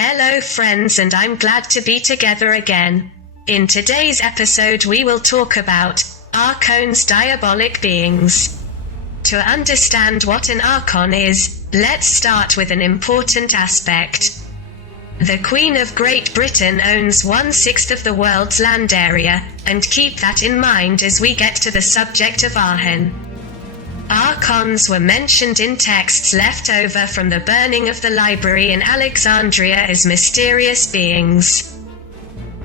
Hello friends, and I'm glad to be together again. In today's episode we will talk about Archons, diabolic beings. To understand what an Archon is, let's start with an important aspect. The Queen of Great Britain owns 1/6 of the world's land area, and keep that in mind as we get to the subject of Arhon. Archons were mentioned in texts left over from the burning of the library in Alexandria as mysterious beings.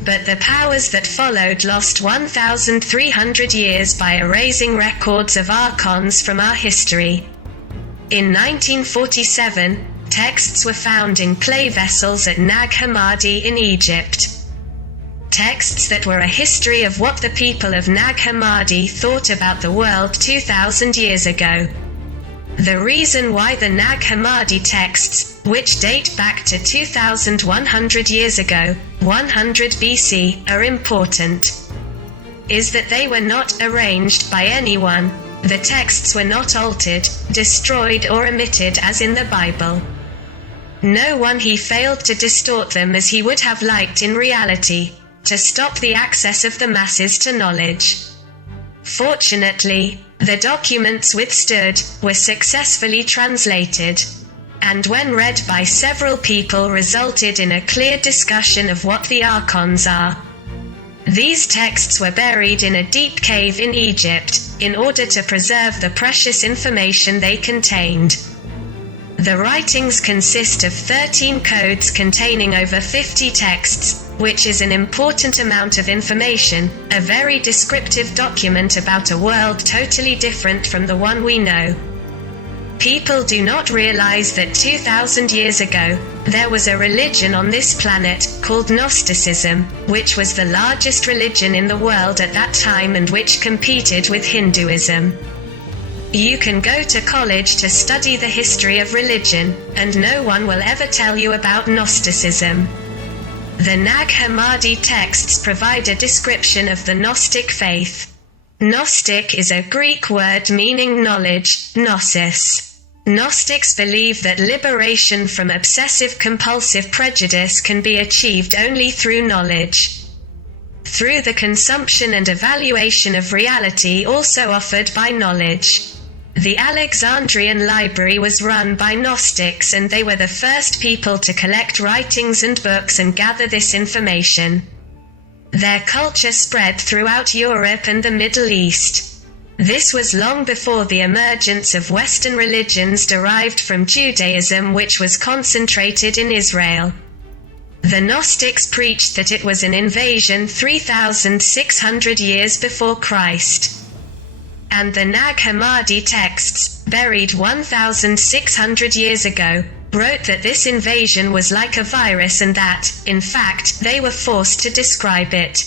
But the powers that followed lost 1,300 years by erasing records of Archons from our history. In 1947, texts were found in clay vessels at Nag Hammadi in Egypt. Texts that were a history of what the people of Nag Hammadi thought about the world 2,000 years ago. The reason why the Nag Hammadi texts, which date back to 2,100 years ago, 100 BC, are important, is that they were not arranged by anyone. The texts were not altered, destroyed or omitted as in the Bible. No one he failed to distort them as he would have liked in reality, to stop the access of the masses to knowledge. Fortunately, the documents withstood, were successfully translated, and when read by several people resulted in a clear discussion of what the Archons are. These texts were buried in a deep cave in Egypt, in order to preserve the precious information they contained. The writings consist of 13 codes containing over 50 texts, which is an important amount of information, a very descriptive document about a world totally different from the one we know. People do not realize that 2,000 years ago, there was a religion on this planet, called Gnosticism, which was the largest religion in the world at that time and which competed with Hinduism. You can go to college to study the history of religion, and no one will ever tell you about Gnosticism. The Nag Hammadi texts provide a description of the Gnostic faith. Gnostic is a Greek word meaning knowledge, gnosis. Gnostics believe that liberation from obsessive-compulsive prejudice can be achieved only through knowledge. Through the consumption and evaluation of reality also offered by knowledge. The Alexandrian library was run by Gnostics, and they were the first people to collect writings and books and gather this information. Their culture spread throughout Europe and the Middle East. This was long before the emergence of Western religions derived from Judaism, which was concentrated in Israel. The Gnostics preached that it was an invasion 3,600 years before Christ. And the Nag Hammadi texts, buried 1,600 years ago, wrote that this invasion was like a virus and that, in fact, they were forced to describe it.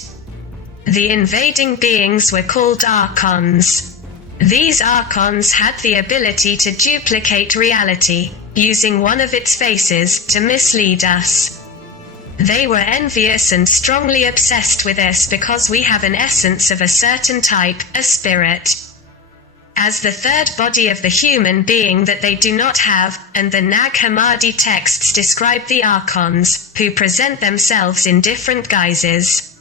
The invading beings were called Archons. These Archons had the ability to duplicate reality, using one of its faces to mislead us. They were envious and strongly obsessed with us because we have an essence of a certain type, a spirit, as the third body of the human being that they do not have, and the Nag Hammadi texts describe the Archons, who present themselves in different guises.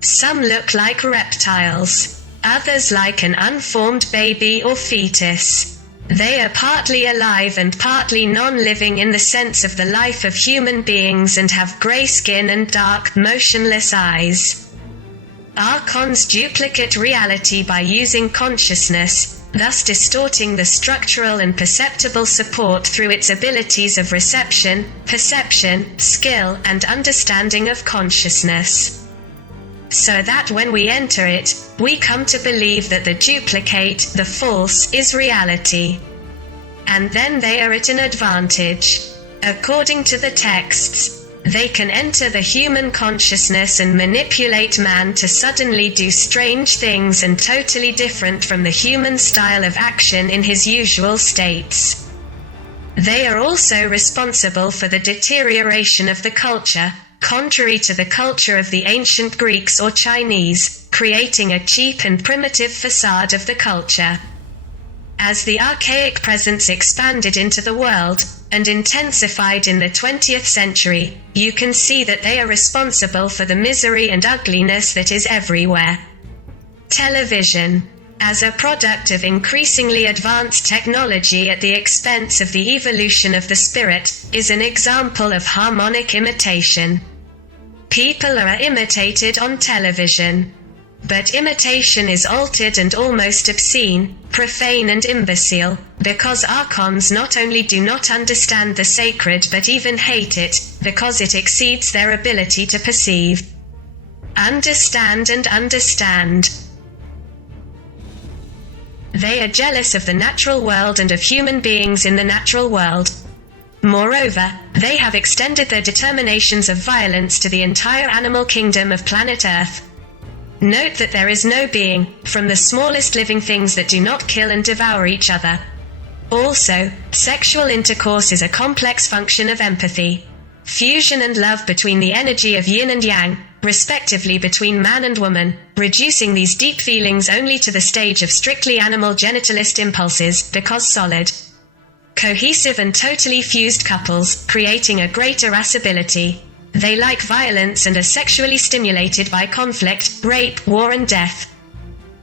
Some look like reptiles, others like an unformed baby or fetus. They are partly alive and partly non-living in the sense of the life of human beings and have gray skin and dark, motionless eyes. Archons duplicate reality by using consciousness, thus distorting the structural and perceptible support through its abilities of reception, perception, skill, and understanding of consciousness. So that when we enter it, we come to believe that the duplicate, the false, is reality. And then they are at an advantage. According to the texts, they can enter the human consciousness and manipulate man to suddenly do strange things and totally different from the human style of action in his usual states. They are also responsible for the deterioration of the culture, contrary to the culture of the ancient Greeks or Chinese, creating a cheap and primitive facade of the culture. As the archaic presence expanded into the world, and intensified in the 20th century, you can see that they are responsible for the misery and ugliness that is everywhere. Television, as a product of increasingly advanced technology at the expense of the evolution of the spirit, is an example of harmonic imitation. People are imitated on television. But imitation is altered and almost obscene, profane and imbecile, because archons not only do not understand the sacred but even hate it, because it exceeds their ability to perceive. Understand and understand. They are jealous of the natural world and of human beings in the natural world. Moreover, they have extended their determinations of violence to the entire animal kingdom of planet Earth. Note that there is no being, from the smallest living things, that do not kill and devour each other. Also, sexual intercourse is a complex function of empathy. Fusion and love between the energy of yin and yang, respectively between man and woman, reducing these deep feelings only to the stage of strictly animal genitalist impulses, because solid, cohesive and totally fused couples, creating a great irascibility. They like violence and are sexually stimulated by conflict, rape, war and death.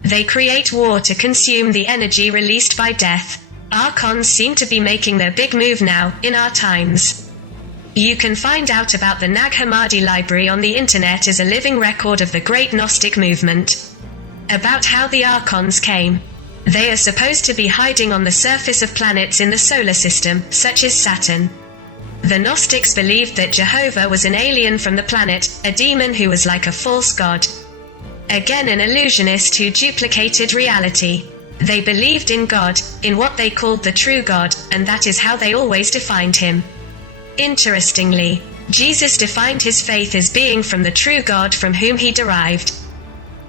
They create war to consume the energy released by death. Archons seem to be making their big move now, in our times. You can find out about the Nag Hammadi library on the internet as a living record of the great Gnostic movement. About how the Archons came. They are supposed to be hiding on the surface of planets in the solar system, such as Saturn. The Gnostics believed that Jehovah was an alien from the planet, a demon who was like a false god. Again, an illusionist who duplicated reality. They believed in God, in what they called the true God, and that is how they always defined him. Interestingly, Jesus defined his faith as being from the true God from whom he derived.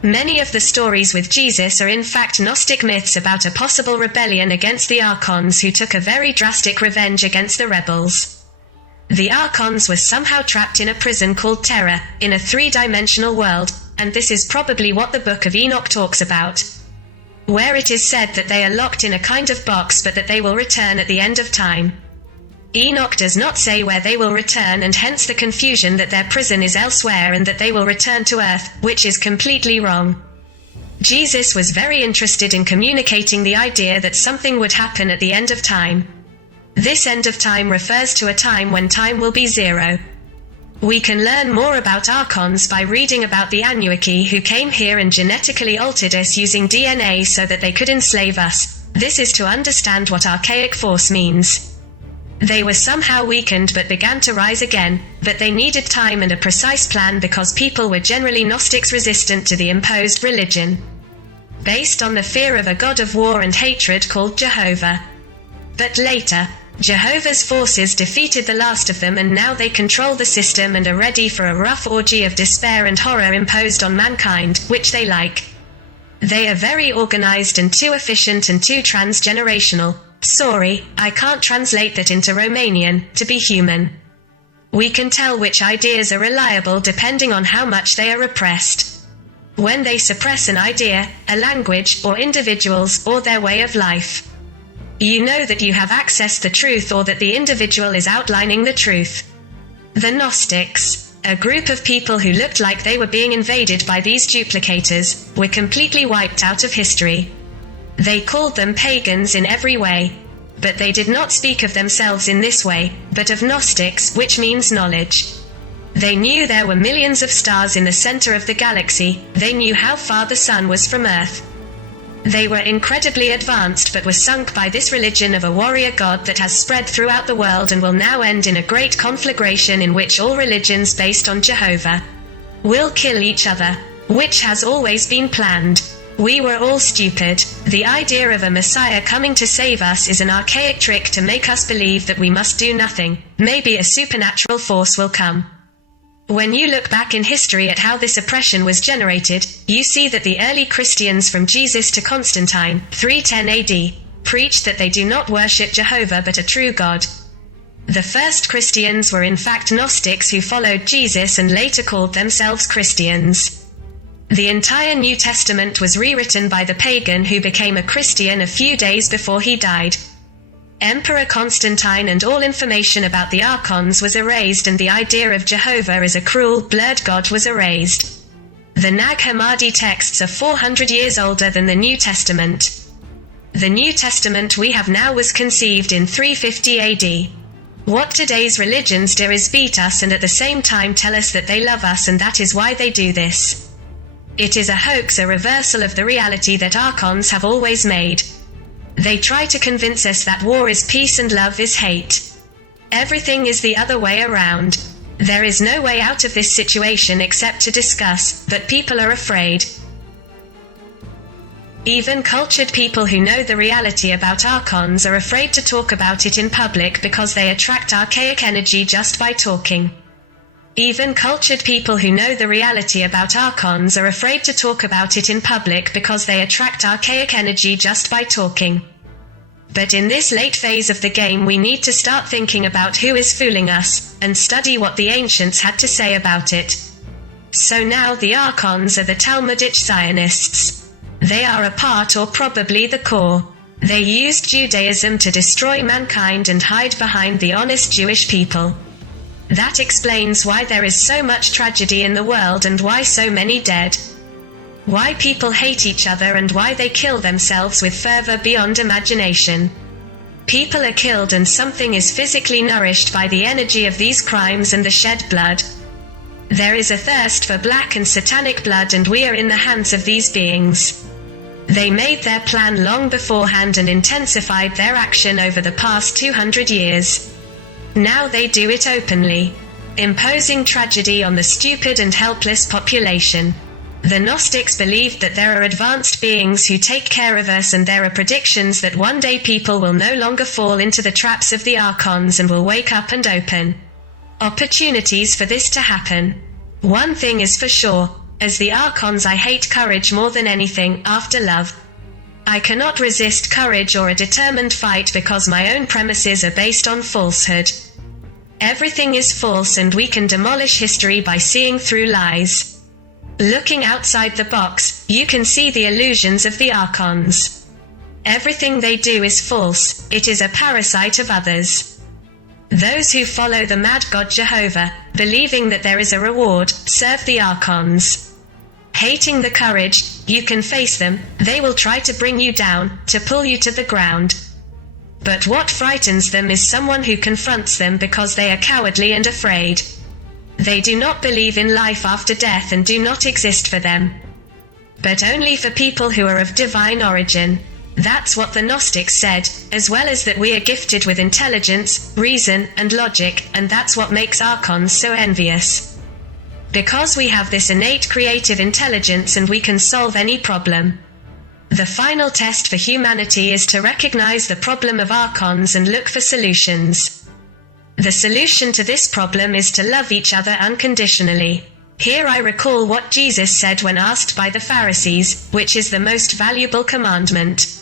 Many of the stories with Jesus are in fact Gnostic myths about a possible rebellion against the Archons, who took a very drastic revenge against the rebels. The Archons were somehow trapped in a prison called Terror, in a three-dimensional world, and this is probably what the Book of Enoch talks about, where it is said that they are locked in a kind of box but that they will return at the end of time. Enoch does not say where they will return, and hence the confusion that their prison is elsewhere and that they will return to Earth, which is completely wrong. Jesus was very interested in communicating the idea that something would happen at the end of time. This end of time refers to a time when time will be zero. We can learn more about Archons by reading about the Anunnaki who came here and genetically altered us using DNA so that they could enslave us. This is to understand what archaic force means. They were somehow weakened but began to rise again, but they needed time and a precise plan because people were generally Gnostics resistant to the imposed religion, based on the fear of a god of war and hatred called Jehovah. But later, Jehovah's forces defeated the last of them, and now they control the system and are ready for a rough orgy of despair and horror imposed on mankind, which they like. They are very organized and too efficient and too transgenerational. Sorry, I can't translate that into Romanian, to be human. We can tell which ideas are reliable depending on how much they are repressed. When they suppress an idea, a language, or individuals, or their way of life, you know that you have accessed the truth or that the individual is outlining the truth. The Gnostics, a group of people who looked like they were being invaded by these duplicators, were completely wiped out of history. They called them pagans in every way. But they did not speak of themselves in this way, but of Gnostics, which means knowledge. They knew there were millions of stars in the center of the galaxy. They knew how far the sun was from Earth. They were incredibly advanced but were sunk by this religion of a warrior god that has spread throughout the world and will now end in a great conflagration in which all religions based on Jehovah will kill each other, which has always been planned. We were all stupid. The idea of a Messiah coming to save us is an archaic trick to make us believe that we must do nothing. Maybe a supernatural force will come. When you look back in history at how this oppression was generated, you see that the early Christians from Jesus to Constantine, 310 AD, preached that they do not worship Jehovah but a true God. The first Christians were in fact Gnostics who followed Jesus and later called themselves Christians. The entire New Testament was rewritten by the pagan who became a Christian a few days before he died. Emperor Constantine, and all information about the Archons was erased, and the idea of Jehovah as a cruel, blurred god was erased. The Nag Hammadi texts are 400 years older than the New Testament. The New Testament we have now was conceived in 350 AD. What today's religions do is beat us and at the same time tell us that they love us, and that is why they do this. It is a hoax, a reversal of the reality that Archons have always made. They try to convince us that war is peace and love is hate. Everything is the other way around. There is no way out of this situation except to discuss, but people are afraid. Even cultured people who know the reality about Archons are afraid to talk about it in public because they attract archaic energy just by talking. Even cultured people who know the reality about Archons are afraid to talk about it in public because they attract archaic energy just by talking. But in this late phase of the game we need to start thinking about who is fooling us, and study what the ancients had to say about it. So now the Archons are the Talmudic Zionists. They are a part, or probably the core. They used Judaism to destroy mankind and hide behind the honest Jewish people. That explains why there is so much tragedy in the world and why so many dead. Why people hate each other and why they kill themselves with fervor beyond imagination. People are killed and something is physically nourished by the energy of these crimes and the shed blood. There is a thirst for black and satanic blood, and we are in the hands of these beings. They made their plan long beforehand and intensified their action over the past 200 years. Now they do it openly, imposing tragedy on the stupid and helpless population. The Gnostics believed that there are advanced beings who take care of us, and there are predictions that one day people will no longer fall into the traps of the Archons and will wake up and open opportunities for this to happen. One thing is for sure, as the Archons I hate courage more than anything, after love. I cannot resist courage or a determined fight because my own premises are based on falsehood. Everything is false and we can demolish history by seeing through lies. Looking outside the box, you can see the illusions of the Archons. Everything they do is false, it is a parasite of others. Those who follow the mad god Jehovah, believing that there is a reward, serve the Archons. Hating the courage, you can face them, they will try to bring you down, to pull you to the ground. But what frightens them is someone who confronts them because they are cowardly and afraid. They do not believe in life after death and do not exist for them, but only for people who are of divine origin. That's what the Gnostics said, as well as that we are gifted with intelligence, reason, and logic, and that's what makes Archons so envious. Because we have this innate creative intelligence and we can solve any problem. The final test for humanity is to recognize the problem of Archons and look for solutions. The solution to this problem is to love each other unconditionally. Here I recall what Jesus said when asked by the Pharisees, which is the most valuable commandment.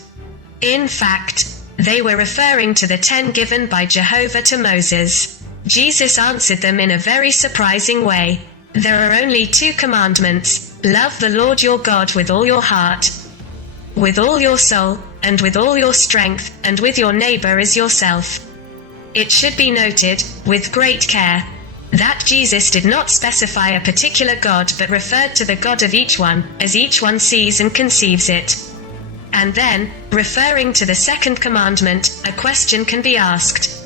In fact, they were referring to the 10 given by Jehovah to Moses. Jesus answered them in a very surprising way. There are only 2 commandments: love the Lord your God with all your heart, with all your soul, and with all your strength, and with your neighbor as yourself. It should be noted, with great care, that Jesus did not specify a particular God but referred to the God of each one, as each one sees and conceives it. And then, referring to the second commandment, a question can be asked.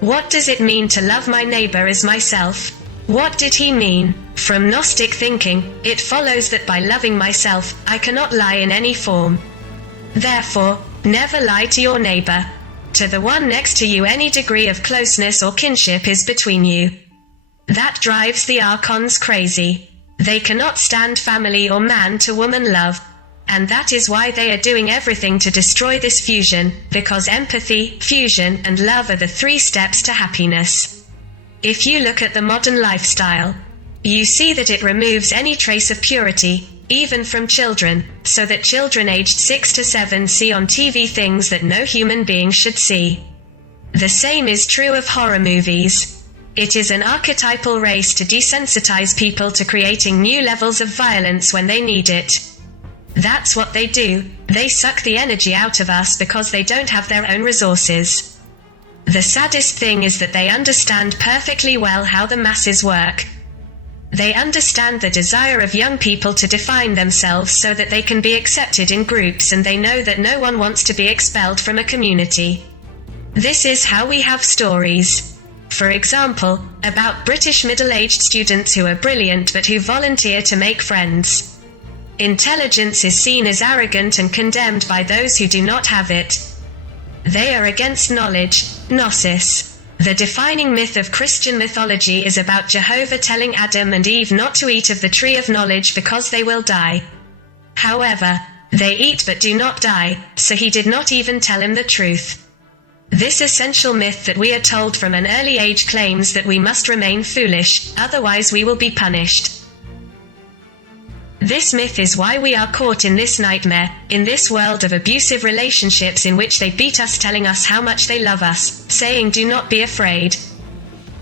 What does it mean to love my neighbor as myself? What did he mean? From Gnostic thinking, it follows that by loving myself, I cannot lie in any form. Therefore, never lie to your neighbor. To the one next to you, any degree of closeness or kinship is between you. That drives the Archons crazy. They cannot stand family or man-to-woman love. And that is why they are doing everything to destroy this fusion, because empathy, fusion, and love are the 3 steps to happiness. If you look at the modern lifestyle, you see that it removes any trace of purity, even from children, so that children aged 6 to 7 see on TV things that no human being should see. The same is true of horror movies. It is an archetypal race to desensitize people to creating new levels of violence when they need it. That's what they do. They suck the energy out of us because they don't have their own resources. The saddest thing is that they understand perfectly well how the masses work. They understand the desire of young people to define themselves so that they can be accepted in groups, and they know that no one wants to be expelled from a community. This is how we have stories. For example, about British middle-aged students who are brilliant but who volunteer to make friends. Intelligence is seen as arrogant and condemned by those who do not have it. They are against knowledge, gnosis. The defining myth of Christian mythology is about Jehovah telling Adam and Eve not to eat of the tree of knowledge because they will die. However, they eat but do not die, so he did not even tell him the truth. This essential myth that we are told from an early age claims that we must remain foolish, otherwise we will be punished. This myth is why we are caught in this nightmare, in this world of abusive relationships in which they beat us, telling us how much they love us, saying do not be afraid.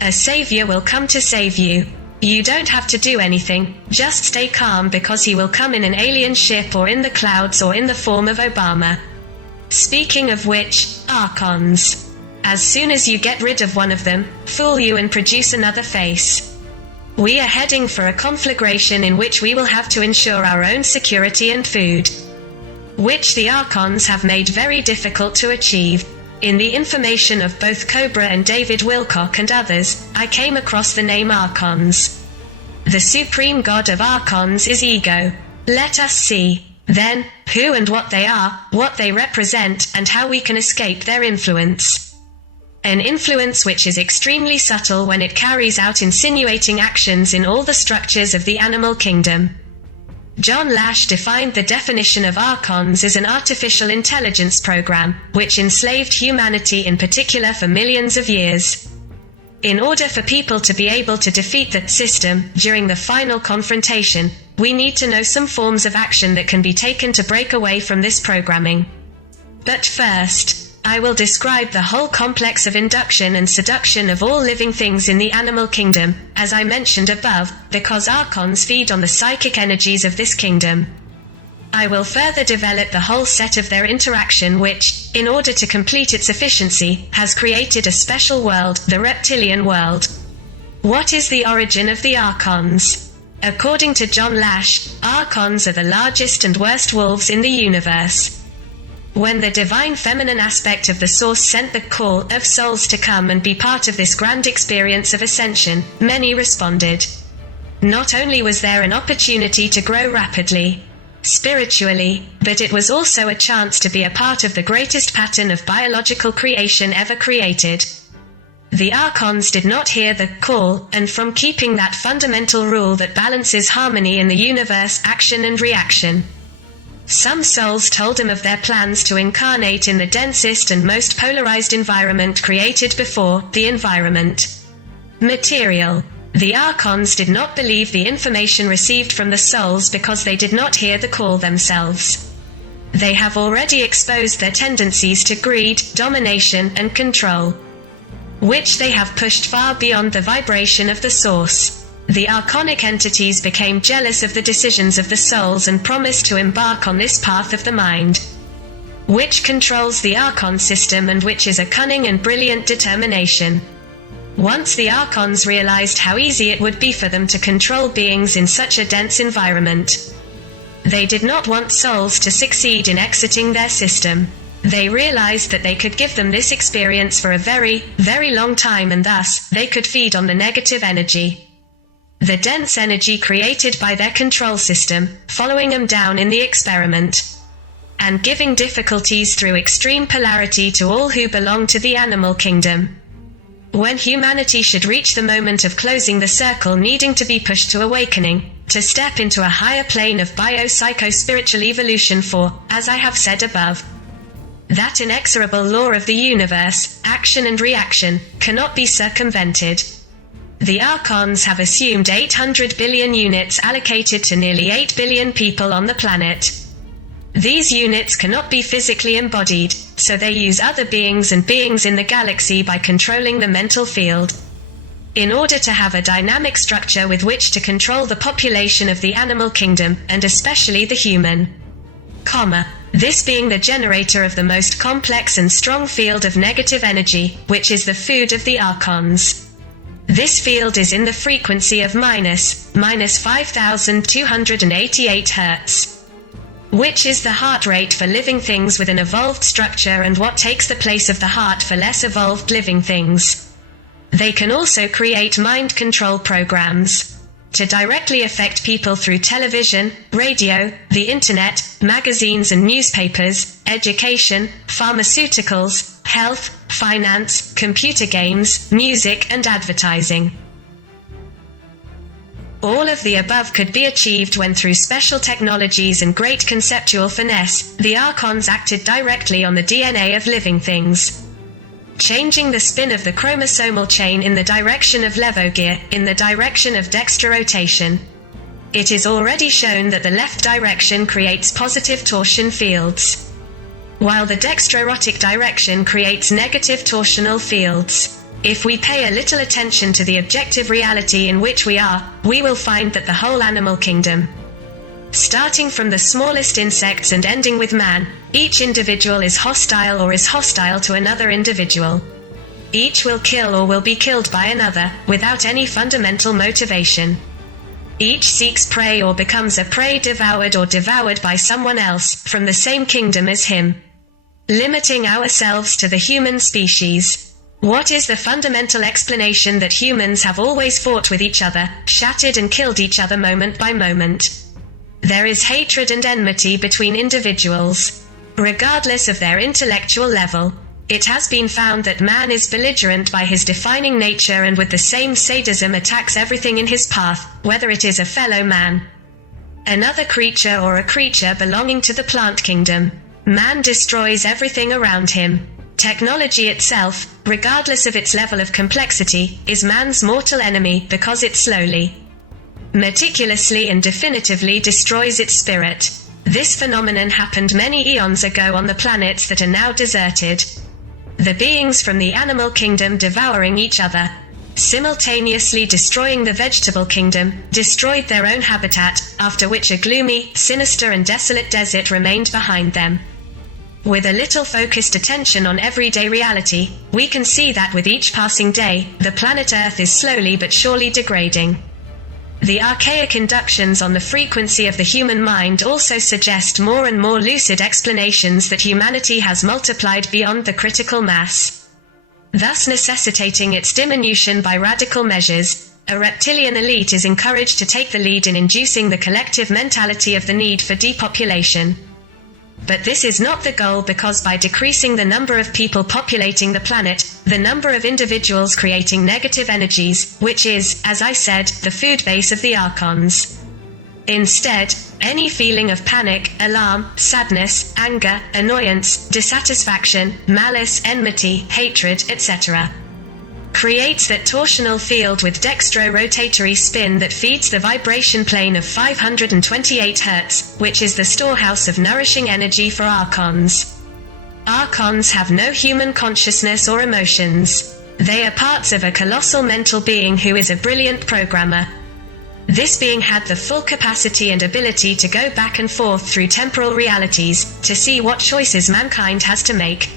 A savior will come to save you. You don't have to do anything, just stay calm because he will come in an alien ship or in the clouds or in the form of Obama. Speaking of which, archons. As soon as you get rid of one of them, fool you and produce another face. We are heading for a conflagration in which we will have to ensure our own security and food, which the archons have made very difficult to achieve. In the information of both Cobra and David Wilcock and others, I came across the name archons. The supreme god of archons is ego. Let us see, then, who and what they are, what they represent, and how we can escape their influence. An influence which is extremely subtle when it carries out insinuating actions in all the structures of the animal kingdom. John Lash defined the definition of archons as an artificial intelligence program, which enslaved humanity in particular for millions of years. In order for people to be able to defeat that system, during the final confrontation, we need to know some forms of action that can be taken to break away from this programming. But first, I will describe the whole complex of induction and seduction of all living things in the animal kingdom, as I mentioned above, because archons feed on the psychic energies of this kingdom. I will further develop the whole set of their interaction which, in order to complete its efficiency, has created a special world, the reptilian world. What is the origin of the archons? According to John Lash, archons are the largest and worst wolves in the universe. When the divine feminine aspect of the source sent the call of souls to come and be part of this grand experience of ascension, many responded. Not only was there an opportunity to grow rapidly, spiritually, but it was also a chance to be a part of the greatest pattern of biological creation ever created. The archons did not hear the call, and from keeping that fundamental rule that balances harmony in the universe, action and reaction. Some souls told him of their plans to incarnate in the densest and most polarized environment created before, the environment. Material. The archons did not believe the information received from the souls because they did not hear the call themselves. They have already exposed their tendencies to greed, domination, and control, which they have pushed far beyond the vibration of the source. The archonic entities became jealous of the decisions of the souls and promised to embark on this path of the mind, which controls the archon system and which is a cunning and brilliant determination. Once the archons realized how easy it would be for them to control beings in such a dense environment, they did not want souls to succeed in exiting their system. They realized that they could give them this experience for a very, very long time, and thus, they could feed on the negative energy, the dense energy created by their control system, following them down in the experiment, and giving difficulties through extreme polarity to all who belong to the animal kingdom. When humanity should reach the moment of closing the circle, needing to be pushed to awakening, to step into a higher plane of bio-psycho-spiritual evolution for, as I have said above, that inexorable law of the universe, action and reaction, cannot be circumvented. The archons have assumed 800 billion units allocated to nearly 8 billion people on the planet. These units cannot be physically embodied, so they use other beings and beings in the galaxy by controlling the mental field, in order to have a dynamic structure with which to control the population of the animal kingdom, and especially the human. this being the generator of the most complex and strong field of negative energy, which is the food of the archons. This field is in the frequency of minus 5288 Hz, which is the heart rate for living things with an evolved structure and what takes the place of the heart for less evolved living things. They can also create mind control programs to directly affect people through television, radio, the internet, magazines and newspapers, education, pharmaceuticals, health, finance, computer games, music and advertising. All of the above could be achieved when through special technologies and great conceptual finesse, the archons acted directly on the DNA of living things, changing the spin of the chromosomal chain in the direction of levogear, in the direction of dextrorotation. It is already shown that the left direction creates positive torsion fields, while the dextrorotic direction creates negative torsional fields. If we pay a little attention to the objective reality in which we are, we will find that the whole animal kingdom, starting from the smallest insects and ending with man, each individual is hostile or is hostile to another individual. Each will kill or will be killed by another, without any fundamental motivation. Each seeks prey or becomes a prey, devoured or devoured by someone else, from the same kingdom as him. Limiting ourselves to the human species. What is the fundamental explanation that humans have always fought with each other, shattered and killed each other moment by moment? There is hatred and enmity between individuals, regardless of their intellectual level. It has been found that man is belligerent by his defining nature and with the same sadism attacks everything in his path, whether it is a fellow man, another creature or a creature belonging to the plant kingdom. Man destroys everything around him. Technology itself, regardless of its level of complexity, is man's mortal enemy because it slowly, meticulously and definitively destroys its spirit. This phenomenon happened many eons ago on the planets that are now deserted. The beings from the animal kingdom devouring each other, simultaneously destroying the vegetable kingdom, destroyed their own habitat, after which a gloomy, sinister and desolate desert remained behind them. With a little focused attention on everyday reality, we can see that with each passing day, the planet Earth is slowly but surely degrading. The archaic inductions on the frequency of the human mind also suggest more and more lucid explanations that humanity has multiplied beyond the critical mass, thus necessitating its diminution by radical measures. A reptilian elite is encouraged to take the lead in inducing the collective mentality of the need for depopulation. But this is not the goal, because by decreasing the number of people populating the planet, the number of individuals creating negative energies, which is, as I said, the food base of the archons. Instead, any feeling of panic, alarm, sadness, anger, annoyance, dissatisfaction, malice, enmity, hatred, etc., creates that torsional field with dextro-rotatory spin that feeds the vibration plane of 528 Hz, which is the storehouse of nourishing energy for archons. Archons have no human consciousness or emotions. They are parts of a colossal mental being who is a brilliant programmer. This being had the full capacity and ability to go back and forth through temporal realities, to see what choices mankind has to make,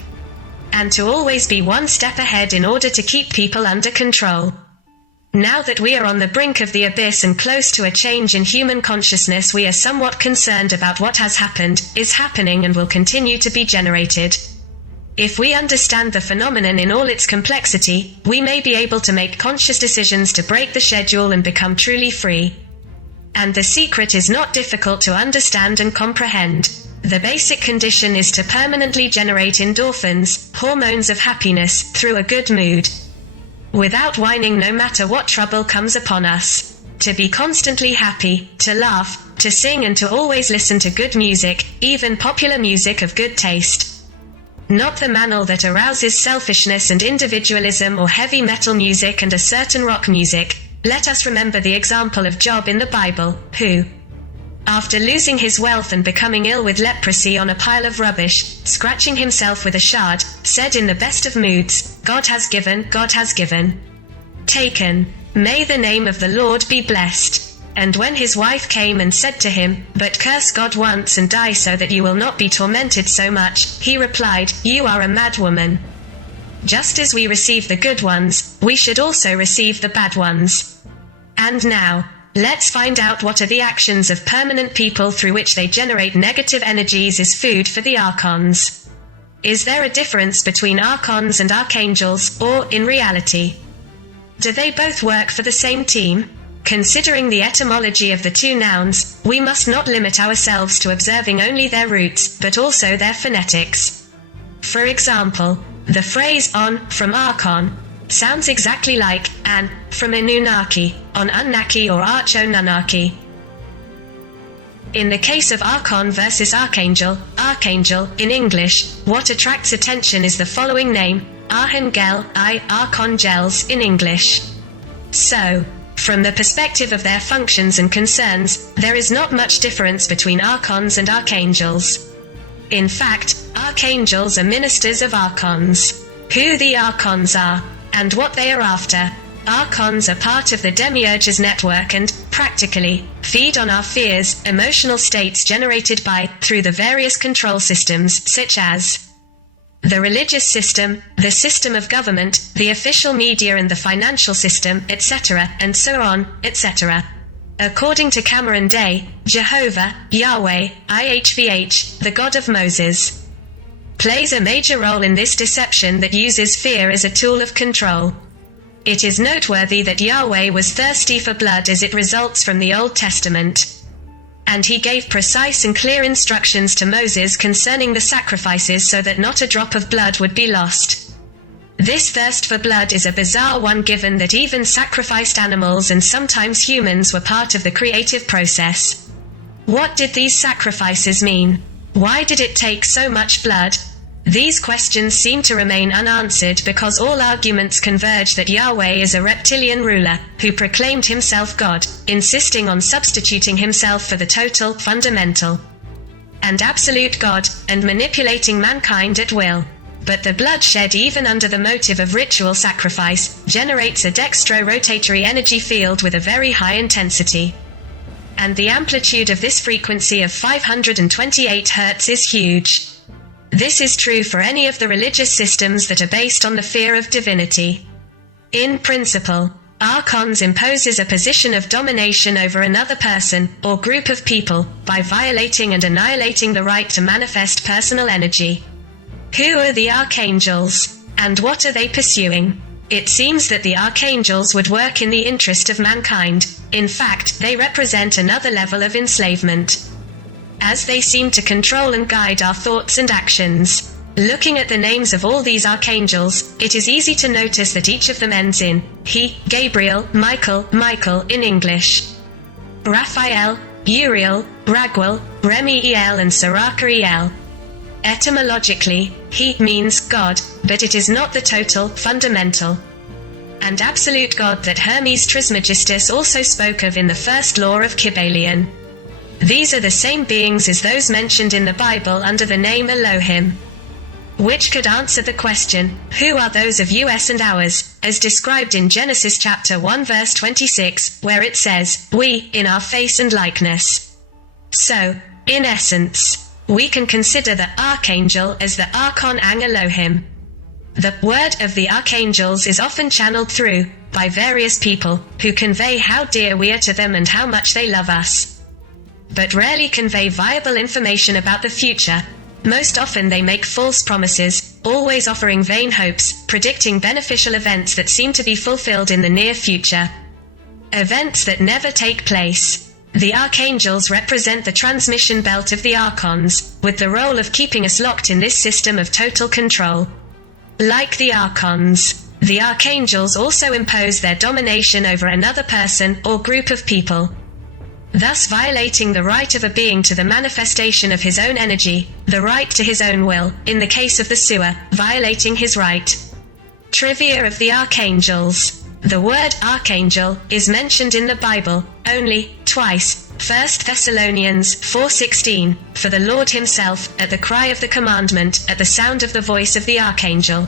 and to always be one step ahead in order to keep people under control. Now that we are on the brink of the abyss and close to a change in human consciousness, we are somewhat concerned about what has happened, is happening and will continue to be generated. If we understand the phenomenon in all its complexity, we may be able to make conscious decisions to break the schedule and become truly free. And the secret is not difficult to understand and comprehend. The basic condition is to permanently generate endorphins, hormones of happiness, through a good mood, without whining no matter what trouble comes upon us. To be constantly happy, to laugh, to sing and to always listen to good music, even popular music of good taste. Not the mantle that arouses selfishness and individualism or heavy metal music and a certain rock music. Let us remember the example of Job in the Bible, who, after losing his wealth and becoming ill with leprosy on a pile of rubbish, scratching himself with a shard, said in the best of moods, God has given, taken. May the name of the Lord be blessed. And when his wife came and said to him, "But curse God once and die so that you will not be tormented so much," he replied, "You are a mad woman. Just as we receive the good ones, we should also receive the bad ones." And now, let's find out what are the actions of permanent people through which they generate negative energies is food for the archons. Is there a difference between archons and archangels, or, in reality, do they both work for the same team? Considering the etymology of the two nouns, we must not limit ourselves to observing only their roots, but also their phonetics. For example, the phrase on, from archon, sounds exactly like an, from Anunnaki, on Unnaki or Archonunaki. In the case of archon versus archangel, in English, what attracts attention is the following name, Arhangel, Archangels in English. So, from the perspective of their functions and concerns, there is not much difference between archons and archangels. In fact, archangels are ministers of archons. Who the archons are, and what they are after. Archons are part of the demiurge's network and, practically, feed on our fears, emotional states generated by, through the various control systems, such as the religious system, the system of government, the official media and the financial system, etc., and so on, etc. According to Cameron Day, Jehovah, Yahweh, IHVH, the God of Moses, plays a major role in this deception that uses fear as a tool of control. It is noteworthy that Yahweh was thirsty for blood as it results from the Old Testament. And he gave precise and clear instructions to Moses concerning the sacrifices so that not a drop of blood would be lost. This thirst for blood is a bizarre one given that even sacrificed animals and sometimes humans were part of the creative process. What did these sacrifices mean? Why did it take so much blood? These questions seem to remain unanswered because all arguments converge that Yahweh is a reptilian ruler, who proclaimed himself God, insisting on substituting himself for the total, fundamental, and absolute God, and manipulating mankind at will. But the bloodshed, even under the motive of ritual sacrifice, generates a dextro-rotatory energy field with a very high intensity. And the amplitude of this frequency of 528 Hz is huge. This is true for any of the religious systems that are based on the fear of divinity. In principle, archons imposes a position of domination over another person, or group of people, by violating and annihilating the right to manifest personal energy. Who are the archangels? And what are they pursuing? It seems that the archangels would work in the interest of mankind. In fact, they represent another level of enslavement, as they seem to control and guide our thoughts and actions. Looking at the names of all these archangels, it is easy to notice that each of them ends in he, Gabriel, Michael in English, Raphael, Uriel, Raguel, Remiel and Sarachael. Etymologically, he means God, but it is not the total, fundamental, and absolute God that Hermes Trismegistus also spoke of in the first law of Kybalion. These are the same beings as those mentioned in the Bible under the name Elohim. Which could answer the question, who are those of us and ours, as described in Genesis chapter 1 verse 26, where it says, "We, in our face and likeness." So, in essence, we can consider the archangel as the archon ang Elohim. The word of the archangels is often channeled through, by various people, who convey how dear we are to them and how much they love us, but rarely convey viable information about the future. Most often they make false promises, always offering vain hopes, predicting beneficial events that seem to be fulfilled in the near future. Events that never take place. The archangels represent the transmission belt of the archons, with the role of keeping us locked in this system of total control. Like the archons, the archangels also impose their domination over another person or group of people, thus violating the right of a being to the manifestation of his own energy, the right to his own will, in the case of the sewer, violating his right. Trivia of the archangels. The word archangel is mentioned in the Bible only twice. 1 Thessalonians 4:16, for the Lord himself, at the cry of the commandment, at the sound of the voice of the archangel,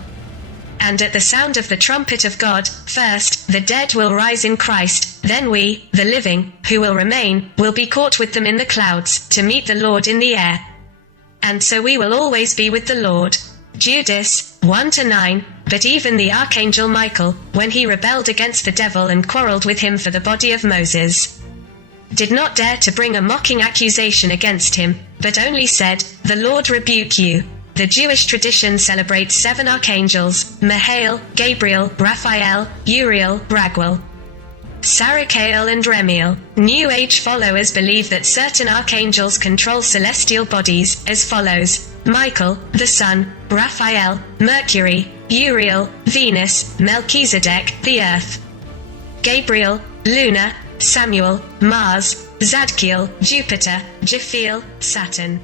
and at the sound of the trumpet of God, 1 the dead will rise in Christ, then we, the living, who will remain, will be caught with them in the clouds, to meet the Lord in the air. And so we will always be with the Lord. Judas 1-9. But even the archangel Michael, when he rebelled against the devil and quarreled with him for the body of Moses, did not dare to bring a mocking accusation against him, but only said, "The Lord rebuke you." The Jewish tradition celebrates 7 archangels: Michael, Gabriel, Raphael, Uriel, Raguel, Sarachael and Remiel. New Age followers believe that certain archangels control celestial bodies, as follows: Michael, the sun; Raphael, Mercury; Uriel, Venus; Melchizedek, the earth; Gabriel, Luna; Samuel, Mars; Zadkiel, Jupiter; Japhiel, Saturn.